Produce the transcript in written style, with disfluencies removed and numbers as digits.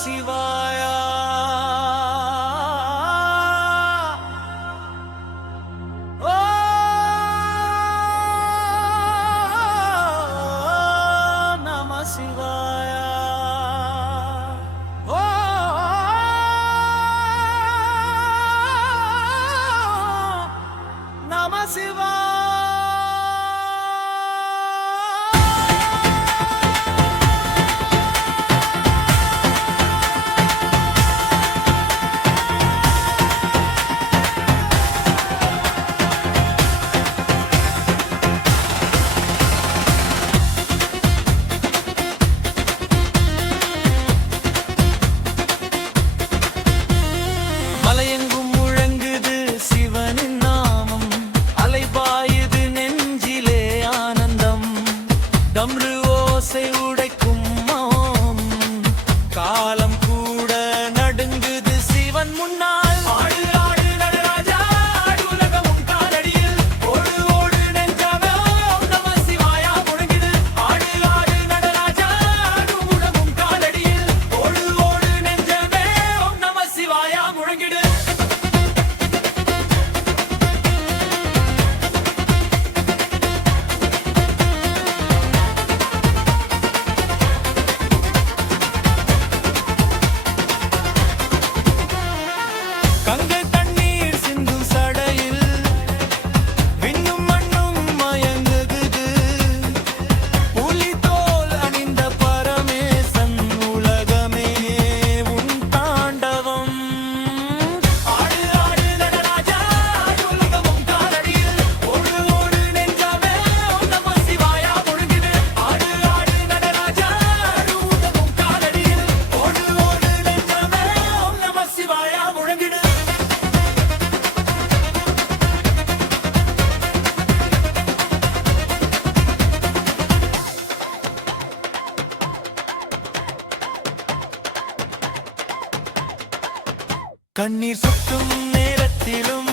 சிவாயா ஓ நம சிவாயா ஓ நம சிவாயா மலையெங்கும் முழங்குது சிவனின் நாமம், அலைபாயுது நெஞ்சிலே ஆனந்தம். டம்ரு ஓசை உடைக்கும் மௌனம், காலம் கூட நடுங்குது சிவன் முன்னால். ஆடு ஆடு நடராஜா, ஆடு உலகம் உன் காலடியில். ஓடு ஓடு நெஞ்சமே, ஓம் நம சிவாயா முழங்குது. ஆடு ஆடு நடராஜா, ஆடு உலகம் உன் காலடியில். ஓடு ஓடு நெஞ்சமே, ஓம் நம சிவாயா முழங்கிடு. கங்கை தண்ணீர் சிந்தும் சடையில் விண்ணும் மண்ணும் மயங்குகுது. புலி தோல் அணிந்த பரமேசன், உலகமே உன் தாண்டவம். ஆடு ஆடு நடராஜா, ஆடு உலகம் உன் காலடியில். ஓடு ஓடு நெஞ்சமே, ஓம் நம சிவாயா முழங்குது. ஆடு ஆடு நடராஜா, ஆடு உலகம் உன் காலடியில். ஓடு ஓடு நெஞ்சமே, ஓம் நம சிவாயா முழங்கிடு. கண்ணீர் சொட்டும் நேரத்திலும்